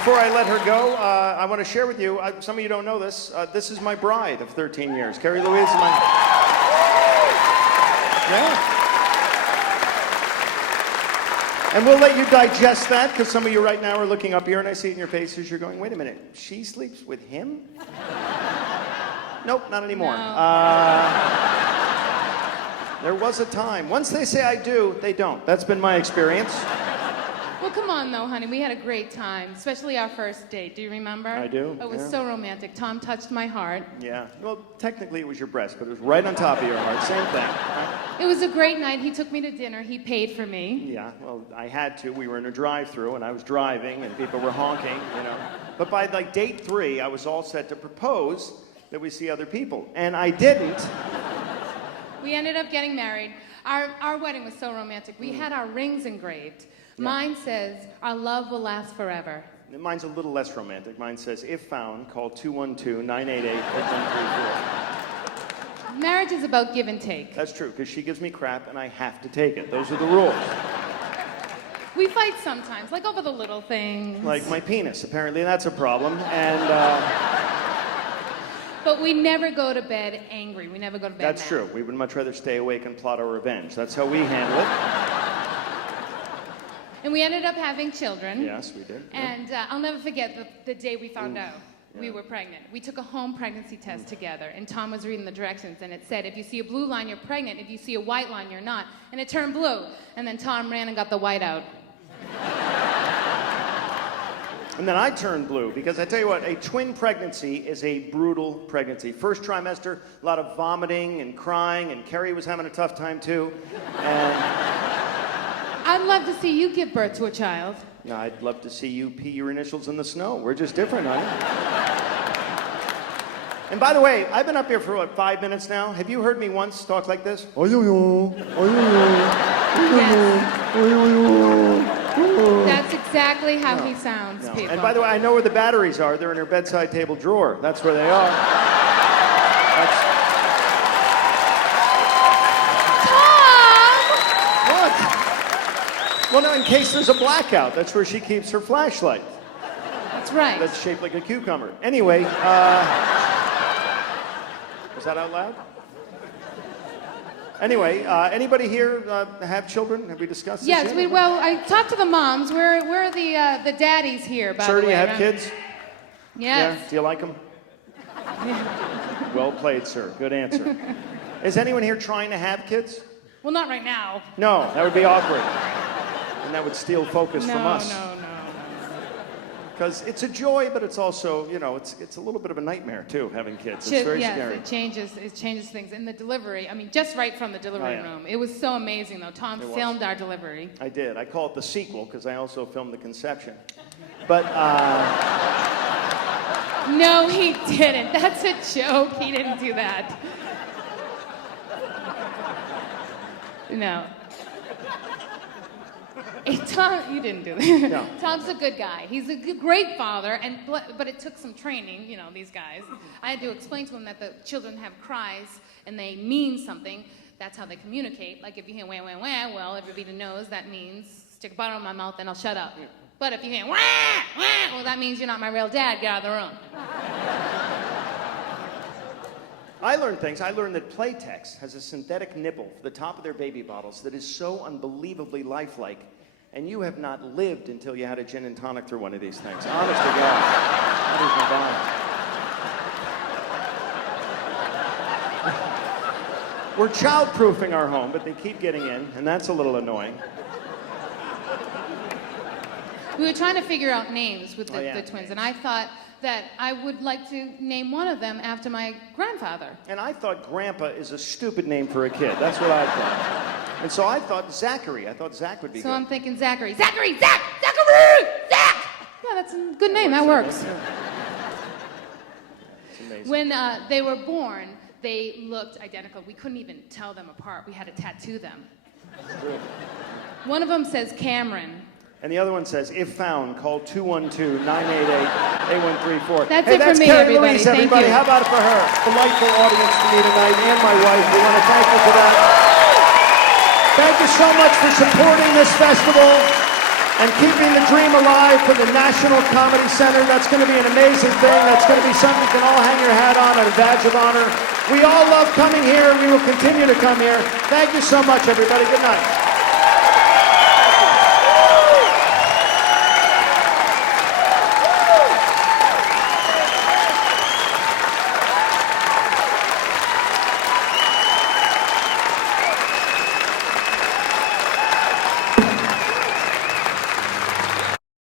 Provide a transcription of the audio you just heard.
Before I let her go, I want to share with you, some of you don't know this, this is my bride of 13 years. Kerri Louise is my... Yeah. And we'll let you digest that, because some of you right now are looking up here, and I see it in your faces, you're going, wait a minute, she sleeps with him? Nope, not anymore. No. There was a time. Once they say I do, they don't. That's been my experience. Well, come on, though, honey. We had a great time, especially our first date. Do you remember? I do. It was so romantic. Tom touched my heart. Yeah. Well, technically it was your breast, but it was right on top of your heart. Same thing. Right? It was a great night. He took me to dinner. He paid for me. Yeah. Well, I had to. We were in a drive-thru, and I was driving, and people were honking, you know. But by, like, date 3, I was all set to propose that we see other people. And I didn't. We ended up getting married. Our wedding was so romantic. We had our rings engraved. Yeah. Mine says, our love will last forever. Mine's a little less romantic. Mine says, if found, call 212-988-8134. Marriage is about give and take. That's true, because she gives me crap and I have to take it. Those are the rules. We fight sometimes, like over the little things. Like my penis. Apparently that's a problem. And, but we never go to bed angry. We never go to bed That's mad. true. We would much rather stay awake and plot our revenge. That's how we handle it. And we ended up having children. Yes, we did. And I'll never forget the day we found out we were pregnant. We took a home pregnancy test together, and Tom was reading the directions, and it said, if you see a blue line, you're pregnant. If you see a white line, you're not. And it turned blue. And then Tom ran and got the white out. And then I turned blue, because I tell you what, a twin pregnancy is a brutal pregnancy. First trimester, a lot of vomiting and crying, and Kerri was having a tough time too. And I'd love to see you give birth to a child. no, I'd love to see you pee your initials in the snow. We're just different, honey. And by the way, I've been up here for, what, 5 minutes now? Have you heard me once talk like this? That's exactly how he sounds, No. people. And by the way, I know where the batteries are. They're in her bedside table drawer. That's where they are. What? Well, no, in case there's a blackout, that's where she keeps her flashlight. That's right. That's shaped like a cucumber. Anyway, was that out loud? Anyway, anybody here have children? Have we discussed this Yes, yet? well, I talked to the moms. We're the daddies here, by the way. Sir, do you have kids? Yes. Yeah? Do you like them? Well played, sir. Good answer. Is anyone here trying to have kids? Well, not right now. No, that would be awkward. And that would steal focus from us. No. Because it's a joy, but it's also, you know, it's a little bit of a nightmare, too, having kids. It's very scary. It changes things. In the delivery, I mean, just right from the delivery room. It was so amazing, though. Tom filmed our delivery. I did. I call it the sequel, because I also filmed the conception. But, No, he didn't. That's a joke. He didn't do that. No. Hey, Tom, you didn't do that. No. Tom's a good guy. He's a great father, but it took some training, you know, these guys. I had to explain to him that the children have cries and they mean something. That's how they communicate. Like if you hear wah, wah, wah, well, everybody knows that means stick a bottle in my mouth and I'll shut up. Yeah. But if you hear wah, wah, well, that means you're not my real dad. Get out of the room. I learned things. I learned that Playtex has a synthetic nipple for the top of their baby bottles that is so unbelievably lifelike. And you have not lived until you had a gin and tonic through one of these things. Honest to God. That is We're child-proofing our home, but they keep getting in, and that's a little annoying. We were trying to figure out names with the twins, names. and I thought that I would like to name one of them after my grandfather. And I thought Grandpa is a stupid name for a kid. That's what I thought. And so I thought Zachary. I thought Zach would be good. So I'm thinking Zachary. Zach! Yeah, that's a good name. That works. It's amazing. When they were born, they looked identical. We couldn't even tell them apart. We had to tattoo them. One of them says Cameron. And the other one says, if found, call 212-988-8134. That's hey, it that's for me, Kerri everybody. Louise, Thank everybody. you. How about it for her? Delightful audience to me tonight, and my wife. We want to thank you for that. Thank you so much for supporting this festival. and keeping the dream alive for the National Comedy Center. That's going to be an amazing thing. That's going to be something you can all hang your hat on, a badge of honor. We all love coming here. We will continue to come here. Thank you so much, everybody. Good night.